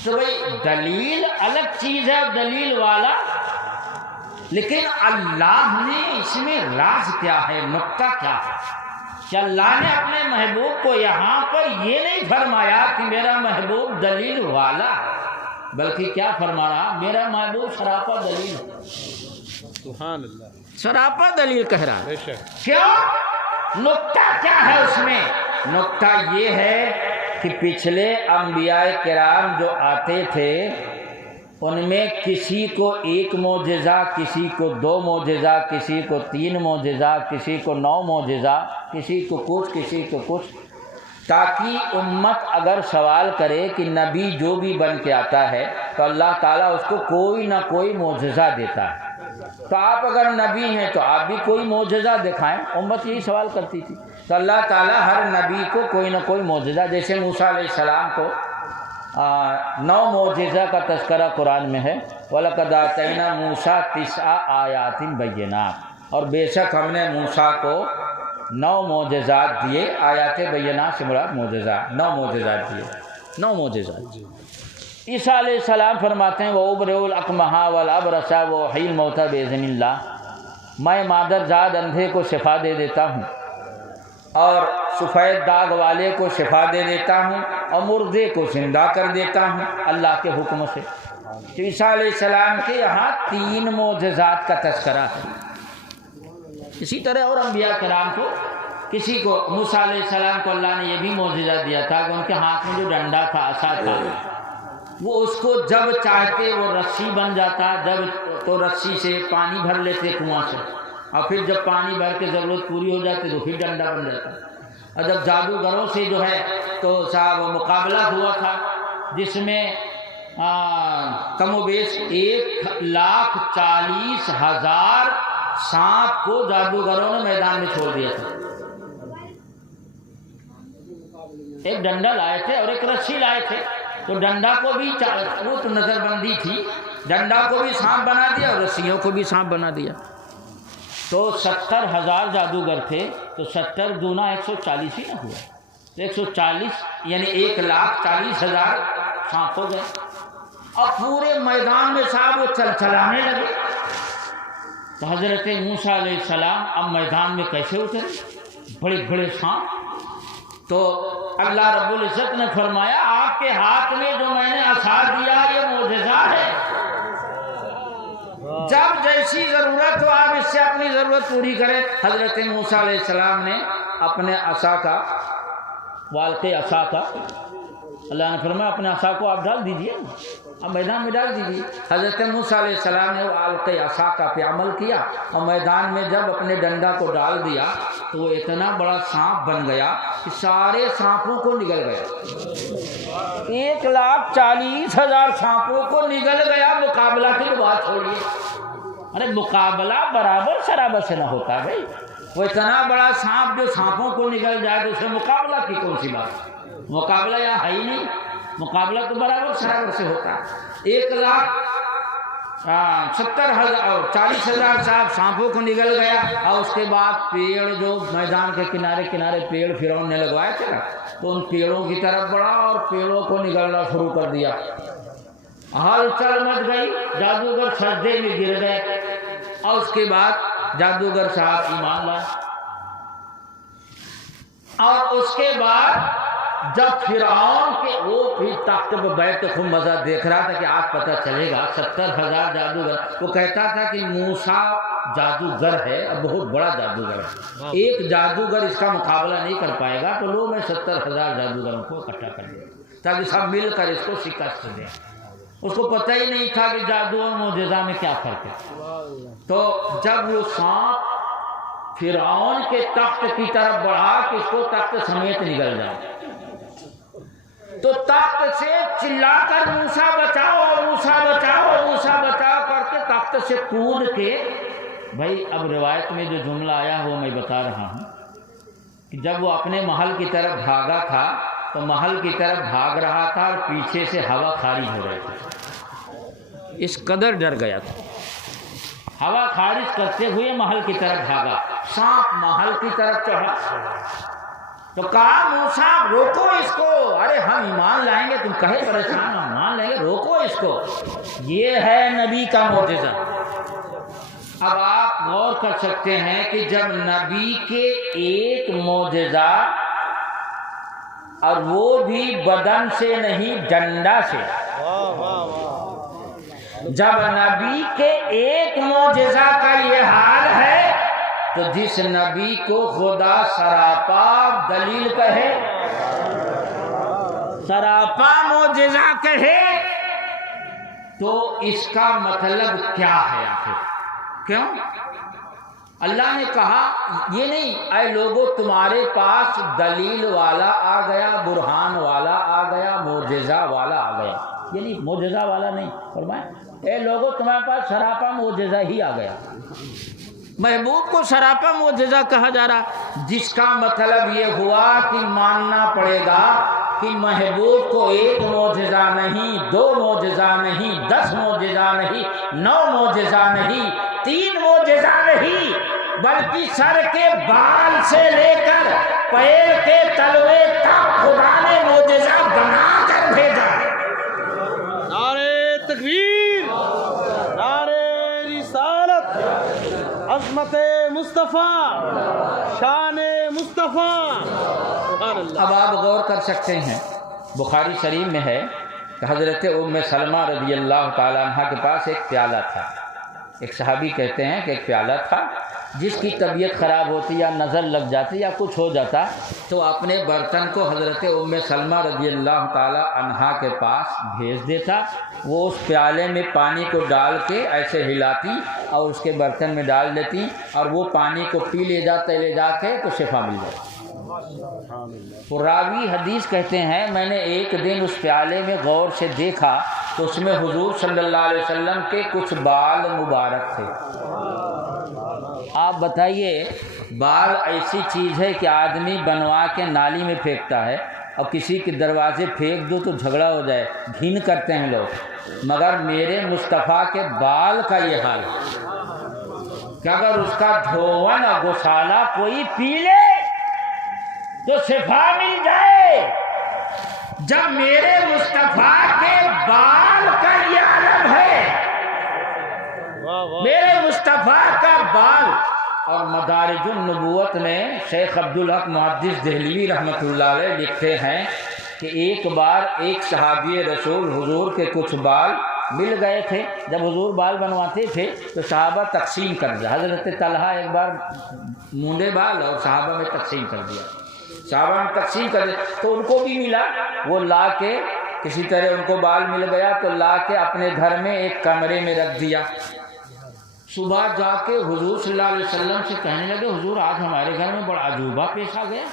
تو بھائی دلیل الگ چیز ہے اور دلیل والا، لیکن اللہ نے اس میں راز کیا ہے، نقطہ کیا ہے کہ اللہ نے اپنے محبوب کو یہاں پر یہ نہیں فرمایا کہ میرا محبوب دلیل والا ہے، بلکہ کیا فرما رہا، میرا محبوب سراپا دلیل ہے۔ سبحان اللہ، سراپا دلیل کہہ رہا ہے۔ بے شک۔ کیوں؟ نقطہ کیا ہے اس میں؟ نقطہ یہ ہے کہ پچھلے انبیاء کرام جو آتے تھے ان میں کسی کو ایک معجزہ، کسی کو 2 معجزہ، کسی کو 3 معجزہ، کسی کو 9 معجزہ، کسی کو کچھ، کسی کو کچھ، تاکہ امت اگر سوال کرے کہ نبی جو بھی بن کے آتا ہے تو اللہ تعالیٰ اس کو کوئی نہ کوئی معجزہ دیتا ہے، تو آپ اگر نبی ہیں تو آپ بھی کوئی معجزہ دکھائیں، امت یہی سوال کرتی تھی۔ تو اللہ تعالیٰ ہر نبی کو کوئی نہ کوئی معجزہ، جیسے موسیٰ علیہ السلام کو 9 معجزہ کا تذکرہ قرآن میں ہے، وَلَقَدْ آتَيْنَا مُوسَىٰ 9 آیات بینات، اور بے شک ہم نے موسیٰ کو 9 معجزات دیے، آیات بینات سے مراد معجزات، 9 معجزات دیے، 9 معجزات۔ عیسیٰ علیہ السلام فرماتے ہیں وَأُبْرِئُ الْأَكْمَحَ وَالْأَبْرَصَ وَأُحْيِي الْمَوْتَىٰ بِإِذْنِ اللَّهِ، میں مادر زاد اندھے کو شفا دے دیتا ہوں اور سفید داغ والے کو شفا دے دیتا ہوں اور مردے کو زندہ کر دیتا ہوں اللہ کے حکم سے۔ تو عیسیٰ علیہ السلام کے یہاں 3 معجزات کا تذکرہ ہے۔ اسی طرح اور انبیاء کرام کو، کسی کو موسیٰ علیہ السلام کو اللہ نے یہ بھی معجزہ دیا تھا کہ ان کے ہاتھ میں جو ڈنڈا تھا، عصا تھا، وہ اس کو جب چاہتے وہ رسی بن جاتا، جب تو رسی سے پانی بھر لیتے کنواں سے، اور پھر جب پانی بھر کے ضرورت پوری ہو جاتی تو پھر ڈنڈا بن جاتا۔ اور جب جادوگروں سے جو ہے تو صاحب مقابلہ ہوا تھا جس میں کم و بیش 1,40,000 سانپ کو جادوگروں نے میدان میں چھوڑ دیا تھا۔ ایک ڈنڈا لائے تھے اور ایک رسی لائے تھے، تو ڈنڈا کو بھی، وہ تو نظر بندی تھی، ڈنڈا کو بھی سانپ بنا دیا اور رسیوں کو بھی سانپ بنا دیا۔ تو 70,000 جادوگر تھے، تو 70 دونا 140 ہی نہ ہوا، تو 140 یعنی 1,40,000 سانپ ہو گئے، اور پورے میدان میں صاحب وہ چلانے لگے۔ تو حضرت موسیٰ علیہ السلام اب میدان میں کیسے اترے، بڑے بڑے سانپ، تو اللہ رب العزت نے فرمایا آپ کے ہاتھ میں جو میں نے عصا دیا یہ معجزہ ہے، جب جیسی ضرورت ہو آپ اس سے اپنی ضرورت پوری کریں۔ حضرت موسیٰ علیہ السلام نے اپنے عصا کا، والقِ عصا کا، اللہ نے فرمایا اپنے عصا کو آپ ڈال دیجئے، اب میدان میں ڈال دیجئے۔ حضرت موسیٰ علیہ السلام نے والقِ عصا کا پہ عمل کیا، اور میدان میں جب اپنے ڈنڈا کو ڈال دیا تو وہ اتنا بڑا سانپ بن گیا کہ سارے سانپوں کو نگل گیا، 1,40,000 سانپوں کو نگل گیا۔ مقابلہ کی بات چھوڑیے، ارے مقابلہ برابر شرابت سے نہ ہوتا بھائی، وہ اتنا بڑا سانپ جو سانپوں کو نگل جائے تو اس میں مقابلہ کی کون سی بات؟ مقابلہ یہاں ہے ہی نہیں، مقابلہ تو برابر شرابت سے ہوتا ہے۔ 1,70,000 سانپوں کو نگل گیا، اور اس کے بعد پیڑ جو میدان کے کنارے کنارے پیڑ فرعون نے لگوائے تھے نا، تو ان پیڑوں کی طرف بڑھا اور پیڑوں کو نگلنا شروع کر دیا۔ ہلچل مچ گئی، جادوگر سجدے میں گر گئے، اور اس کے بعد جادوگر صاحب ایمان لائے۔ اور اس کے بعد جب فرعون کے وہ بھی تخت پہ بیٹھ کے خوب مزہ دیکھ رہا تھا کہ آج پتہ چلے گا 70,000 جادوگر، وہ کہتا تھا کہ موسیٰ جادوگر ہے، اب بہت بڑا جادوگر ہے، ایک جادوگر اس کا مقابلہ نہیں کر پائے گا، تو لو میں 70,000 جادوگروں کو اکٹھا کر دیا تاکہ سب مل کر اس کو شکست دیں۔ اس کو پتہ ہی نہیں تھا کہ جادو اور معجزہ میں کیا فرق ہے۔ تو جب وہ سانپ فرعون کے تخت کی طرف بڑھا کہ اس کو تخت سمیت نگل جائے، تو تخت سے چلا کر موسیٰ بچاؤ، موسیٰ بچاؤ، موسیٰ بچاؤ کر کے تخت سے کود کے، بھائی اب روایت میں جو جملہ آیا وہ میں بتا رہا ہوں کہ جب وہ اپنے محل کی طرف بھاگا تھا تو محل کی طرف بھاگ رہا تھا اور پیچھے سے ہوا خارج ہو رہی تھی، اس قدر ڈر گیا تھا۔ ہوا خارج کرتے ہوئے محل کی طرف بھاگا، سانپ محل کی طرف چڑھا، تو کہا موسیٰ روکو اس کو، ارے ہم ایمان لائیں گے، تم کہے پریشان ہم ایمان لائیں گے، روکو اس کو، یہ ہے نبی کا معجزہ۔ اب آپ غور کر سکتے ہیں کہ جب نبی کے ایک معجزہ، اور وہ بھی بدن سے نہیں ڈنڈا سے، جب نبی کے ایک معجزہ کا یہ حال ہے تو جس نبی کو خدا سراپا دلیل کہے، سراپا معجزہ کہے، تو اس کا مطلب کیا ہے آخر؟ کیوں؟ اللہ نے کہا یہ نہیں اے لوگو تمہارے پاس دلیل والا آ گیا، برہان والا آ گیا، معجزہ والا آ گیا، یہ نہیں، معجزہ والا نہیں، فرمائے اے لوگو تمہارے پاس سراپا معجزہ ہی آ گیا۔ محبوب کو سراپا معجزہ کہا جا رہا، جس کا مطلب یہ ہوا کہ ماننا پڑے گا کہ محبوب کو ایک معجزہ نہیں، 2 معجزہ نہیں، 10 معجزہ نہیں، 9 معجزہ نہیں، 3 معجزہ نہیں، بلکہ سر کے بال سے لے کر پیر کے تلوے تک خدا نے معجزہ بنا کر بھیجا۔ نعرہ تکبیر، نعرہ رسالت، عظمت مصطفیٰ، شان مصطفیٰ، سبحان اللہ۔ اب آپ غور کر سکتے ہیں، بخاری شریف میں ہے کہ حضرت ام سلمہ رضی اللہ تعالیٰ عنہ کے پاس ایک پیالہ تھا، ایک صحابی کہتے ہیں کہ ایک پیالہ تھا، جس کی طبیعت خراب ہوتی یا نظر لگ جاتی یا کچھ ہو جاتا تو اپنے برتن کو حضرت ام سلمہ رضی اللہ تعالیٰ عنہا کے پاس بھیج دیتا، وہ اس پیالے میں پانی کو ڈال کے ایسے ہلاتی اور اس کے برتن میں ڈال دیتی، اور وہ پانی کو پی لے جا کے تو شفا مل جاتی۔ راوی حدیث کہتے ہیں میں نے ایک دن اس پیالے میں غور سے دیکھا تو اس میں حضور صلی اللہ علیہ وسلم کے کچھ بال مبارک تھے۔ آپ بتائیے، بال ایسی چیز ہے کہ آدمی بنوا کے نالی میں پھینکتا ہے، اور کسی کے دروازے پھینک دو تو جھگڑا ہو جائے، گھن کرتے ہیں لوگ، مگر میرے مصطفیٰ کے بال کا یہ حال کہ اگر اس کا دھون اور گسالہ کوئی پی لے تو شفا مل جائے۔ جب میرے مصطفیٰ کے بال کا یہ عالم ہے، میرے مصطفیٰ کا بال۔ اور مدارج النبوت میں شیخ عبدالحق محدث دہلوی رحمۃ اللہ علیہ لکھتے ہیں کہ ایک بار ایک صحابی رسول حضور کے کچھ بال مل گئے تھے، جب حضور بال بنواتے تھے تو صحابہ تقسیم کر دیا، حضرت طلحہ ایک بار مونڈے بال اور صحابہ میں تقسیم کر دیا، صحابہ میں تقسیم کر دیا تو ان کو بھی ملا، وہ لا کے کسی طرح ان کو بال مل گیا تو لا کے اپنے گھر میں ایک کمرے میں رکھ دیا۔ صبح جا کے حضور صلی اللہ علیہ وسلم سے کہنے لگے حضور آج ہمارے گھر میں بڑا عجوبہ پیش آ گیا.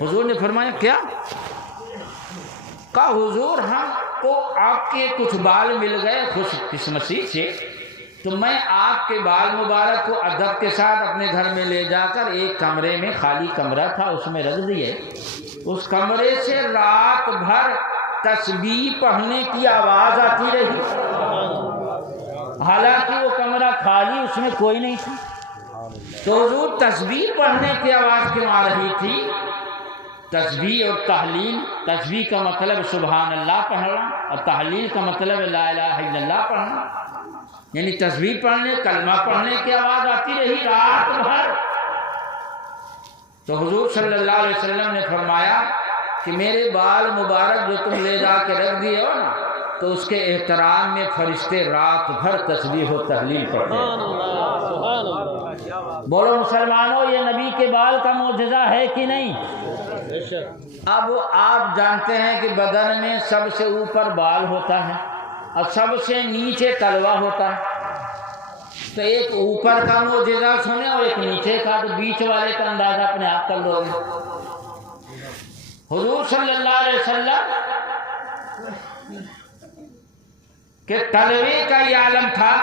حضور نے فرمایا کیا؟ کہا حضور ہم کو آپ کے کچھ بال مل گئے خوش قسمتی سے، تو میں آپ کے بال مبارک کو ادب کے ساتھ اپنے گھر میں لے جا کر ایک کمرے میں، خالی کمرہ تھا اس میں رکھ دیے. اس کمرے سے رات بھر تسبیح پڑھنے کی آواز آتی رہی، حالانکہ وہ کمرہ خالی، اس میں کوئی نہیں تھا. تو حضور تسبیح پڑھنے کی آواز کیوں آ رہی تھی؟ تسبیح اور تحلیل، تسبیح کا مطلب سبحان اللہ پڑھنا اور تحلیل کا مطلب لا الہ الا اللہ پڑھنا، یعنی تسبیح پڑھنے، کلمہ پڑھنے کی آواز آتی رہی رات بھر. تو حضور صلی اللہ علیہ وسلم نے فرمایا کہ میرے بال مبارک جو تم لے جا کے رکھ دیے ہو نا، تو اس کے احترام میں فرشتے رات بھر تسبیح و تحلیل پڑھتے ہیں. بولو مسلمانوں، یہ نبی کے بال کا معجزہ ہے کہ نہیں؟ اب آپ جانتے ہیں کہ بدن میں سب سے اوپر بال ہوتا ہے اور سب سے نیچے تلوا ہوتا ہے. تو ایک اوپر کا معجزہ سنے اور ایک نیچے کا، تو بیچ والے کا اندازہ اپنے آپ کر لو گے. حضور صلی اللہ علیہ وسلم کہ تلوے کا یہ عالم تھا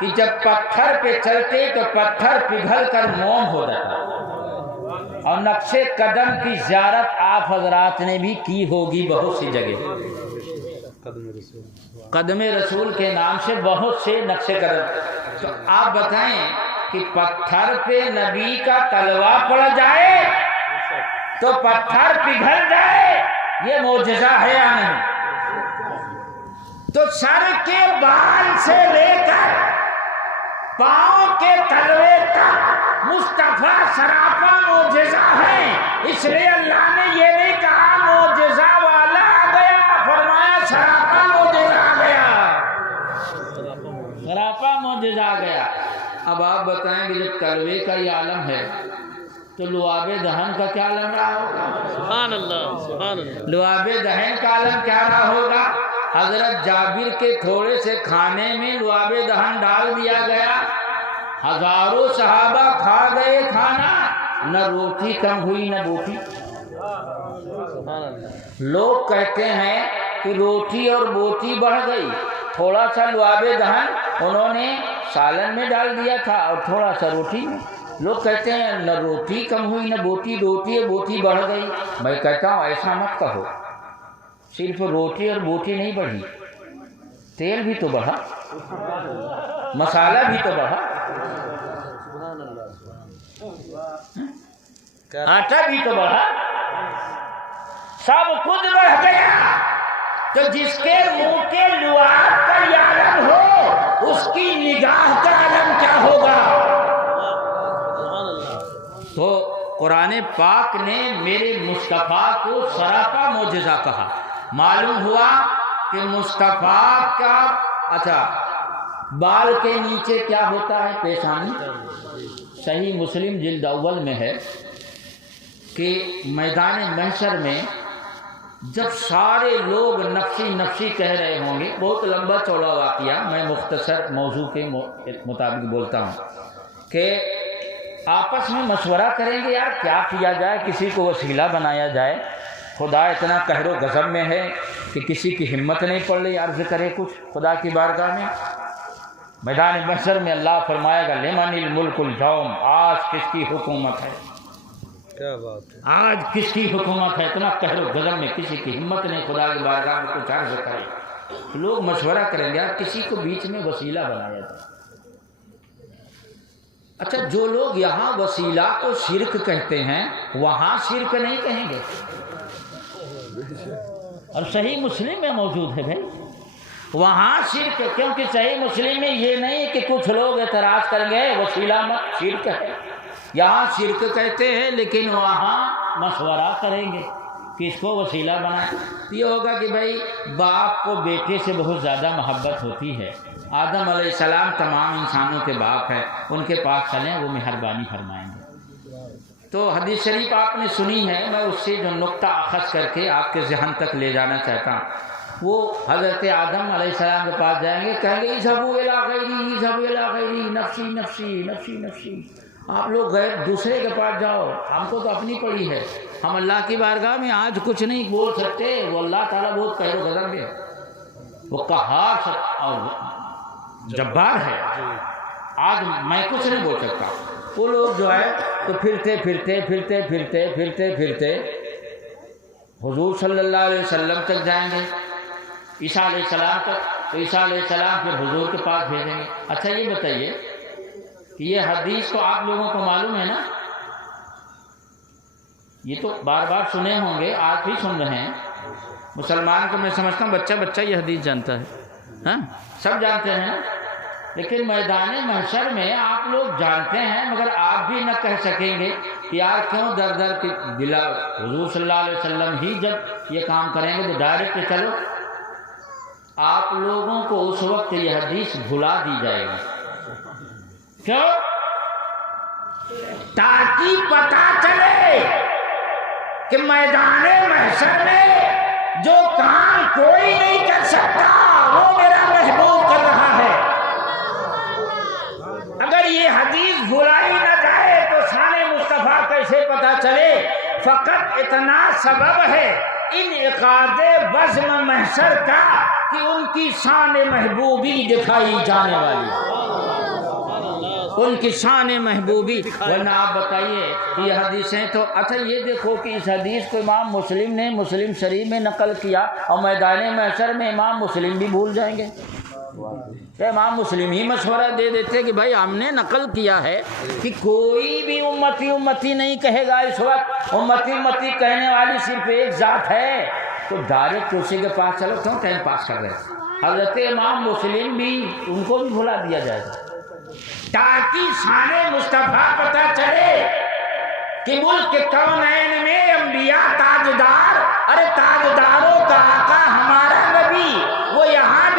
کہ جب پتھر پہ چلتے تو پتھر پگھل کر موم ہو جاتا. اور نقش قدم کی زیارت آپ حضرات نے بھی کی ہوگی بہت سی جگہ. قدم رسول کے نام سے بہت سے نقش قدم. تو آپ بتائیں کہ پتھر پہ نبی کا تلوا پڑ جائے تو پتھر پگھل جائے، یہ معجزہ ہے یا نہیں؟ تو سر کے بال سے لے کر پاؤں کے تلوے تک مصطفیٰ سراپا معجزہ ہے. اس لیے اللہ نے یہ نہیں کہا معجزہ والا آ گیا، فرمایا سراپا معجزہ آ گیا، سراپا معجزہ آ گیا. اب آپ بتائیں کہ جب تلوے کا یہ عالم ہے تو لعاب دہن کا کیا عالم رہا ہوگا؟ سبحان اللہ، سبحان اللہ. لعاب دہن کا عالم کیا رہا ہوگا؟ حضرت جابر کے تھوڑے سے کھانے میں لعاب دہن ڈال دیا گیا، ہزاروں صحابہ کھا گئے کھانا، نہ روٹی کم ہوئی نہ بوٹی. لوگ کہتے ہیں کہ روٹی اور بوٹی بڑھ گئی، تھوڑا سا لعاب دہن انہوں نے سالن میں ڈال دیا تھا اور تھوڑا سا روٹی میں. لوگ کہتے ہیں نہ روٹی کم ہوئی نہ بوٹی، روٹی اور بوٹی بڑھ گئی. میں کہتا ہوں ایسا مت کہو، صرف روٹی اور بوٹی نہیں بڑھی، تیل بھی تو بڑھا، مسالہ بھی تو بڑھا، آٹا بھی تو بڑھا، سب کچھ بڑھ گیا. تو جس کے منہ کے لعاب کا یہ عالم ہو، اس کی نگاہ کا عالم کیا ہوگا؟ تو قرآن پاک نے میرے مصطفیٰ کو سراپا معجزہ کہا. معلوم ہوا کہ مصطفیٰ کا بال کے نیچے کیا ہوتا ہے؟ پیشانی. صحیح مسلم جلد اول میں ہے کہ میدان محشر میں جب سارے لوگ نفسی نفسی کہہ رہے ہوں گے، بہت لمبا چوڑا واقعہ، میں مختصر موضوع کے مطابق بولتا ہوں، کہ آپس میں مشورہ کریں گے یار کیا کیا جائے، کسی کو وسیلہ بنایا جائے. خدا اتنا قہر و غضب میں ہے کہ کسی کی ہمت نہیں پڑ رہی عرض کرے کچھ خدا کی بارگاہ میں. میدان محشر میں اللہ فرمائے گا لمن الملک اليوم، آج کس کی حکومت ہے؟ کیا بات ہے، آج کس کی حکومت ہے؟ اتنا قہر و غضب میں کسی کی ہمت نہیں خدا کی بارگاہ میں کچھ عرض کرے. لوگ مشورہ کریں گے یار کسی کو بیچ میں وسیلہ بنایا جائے. اچھا، جو لوگ یہاں وسیلہ کو شرک کہتے ہیں وہاں شرک نہیں کہیں گے؟ اور صحیح مسلم میں موجود ہے بھائی، وہاں شرک، کیونکہ صحیح مسلم میں یہ نہیں کہ کچھ لوگ اعتراض کریں گے وسیلہ مت، شرک ہے. یہاں شرک کہتے ہیں لیکن وہاں مشورہ کریں گے کہ اس کو وسیلہ بنائیں. یہ ہوگا کہ بھائی باپ کو بیٹے سے بہت زیادہ محبت ہوتی ہے، آدم علیہ السلام تمام انسانوں کے باپ ہیں، ان کے پاس چلیں وہ مہربانی فرمائیں گے. تو حدیث شریف آپ نے سنی ہے، میں اس سے جو نقطہ اخذ کر کے آپ کے ذہن تک لے جانا چاہتا ہوں. وہ حضرت آدم علیہ السلام کے پاس جائیں گے، کہیں گے اذهبوا الی غیری اذهبوا الی غیری نفسی نفسی نفسی نفسی، آپ لوگ غیر دوسرے کے پاس جاؤ، ہم کو تو اپنی پڑی ہے، ہم اللہ کی بارگاہ میں آج کچھ نہیں بول سکتے، وہ اللہ تعالیٰ بہت قہر و غضب ہے، وہ قہار اور جبار ہے، آج میں کچھ نہیں بول سکتا۔ وہ لوگ جو ہے تو پھرتے پھرتے پھرتے پھرتے پھرتے پھرتے حضور صلی اللہ علیہ وسلم تک جائیں گے، عیسیٰ علیہ السلام تک، تو عیسیٰ علیہ السلام پھر حضور کے پاس بھیجیں گے۔ اچھا یہ بتائیے کہ یہ حدیث تو آپ لوگوں کو معلوم ہے نا، یہ تو بار بار سنے ہوں گے، آج بھی سن رہے ہیں، مسلمان کو میں سمجھتا ہوں بچہ بچہ یہ حدیث جانتا ہے، ہاں سب جانتے ہیں، لیکن میدان محشر میں آپ لوگ جانتے ہیں مگر آپ بھی نہ کہہ سکیں گے کہ یار کیوں در در کے بلا حضور صلی اللہ علیہ وسلم ہی جب یہ کام کریں گے تو ڈائریکٹ چلو، آپ لوگوں کو اس وقت یہ حدیث بھلا دی جائے گی، کیوں؟ تاکہ پتہ چلے کہ میدان محشر میں جو کام کوئی نہیں کر سکتا وہ میرا محبوب کر رہا ہے۔ اگر یہ حدیث بھلائی نہ جائے تو شان مصطفیٰ کیسے پتہ چلے؟ فقط اتنا سبب ہے انعقاد بزم محشر کا کہ ان کی شان محبوبی دکھائی جانے والی، ان کی شان محبوبی، ورنہ آپ بتائیے یہ حدیثیں تو اچھا یہ دیکھو کہ اس حدیث کو امام مسلم نے مسلم شریف میں نقل کیا اور میدان محشر میں امام مسلم بھی بھول جائیں گے، کہ امام مسلم ہی مشورہ دے دیتے کہ بھائی ہم نے نقل کیا ہے کہ کوئی بھی امتی امتی نہیں کہے گا، اس وقت امتی امتی کہنے والی صرف ایک ذات ہے، تو ڈائریکٹ اسی کے پاس چلو، کیوں ٹائم پاس کر رہے ہیں؟ حضرت امام مسلم بھی ان کو بھی بھلا دیا جائے گا تاکہ شان مصطفیٰ پتہ چلے کہ ملک کونین میں انبیاء تاجدار، ارے تاجداروں کا آقا ہمارا نبی وہ یہاں